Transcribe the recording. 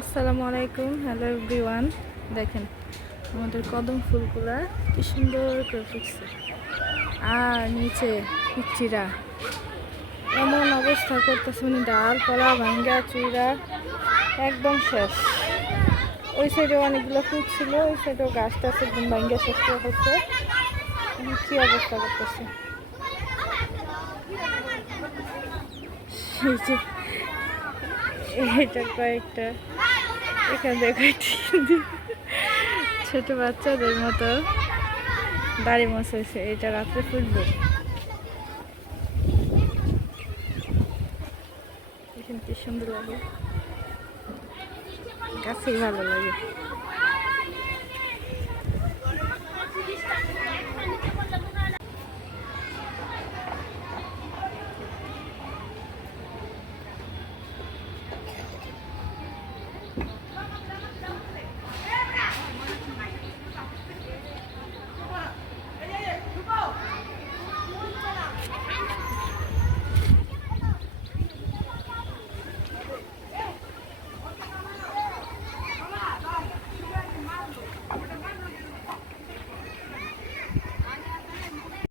আসসালামু আলাইকুম, hello everyone. দেখেন আমাদের কদম ফুলগুলা কি সুন্দর করে ফুটছে, আর নিচে পিচ্চিরা এমন অবস্থা করতেছে, মানে ডালপালা ভাঙ্গা চুরা একদম শেষ। ওই সাইডে অনেকগুলো ফুল ছিল, ওই সাইডেও গাছটা আছে একদম ভাঙ্গা শেষ করে হচ্ছে। কি অবস্থা করতেছে, এই যে এটা কয়েকটা এখানে দেখো ছোট বাচ্চাদের মতো দাড়ি মোছ হয়েছে, এটা রাত্রে ফুটবে। এখানে কি সুন্দর লাগে, গাছেই ভালো লাগে।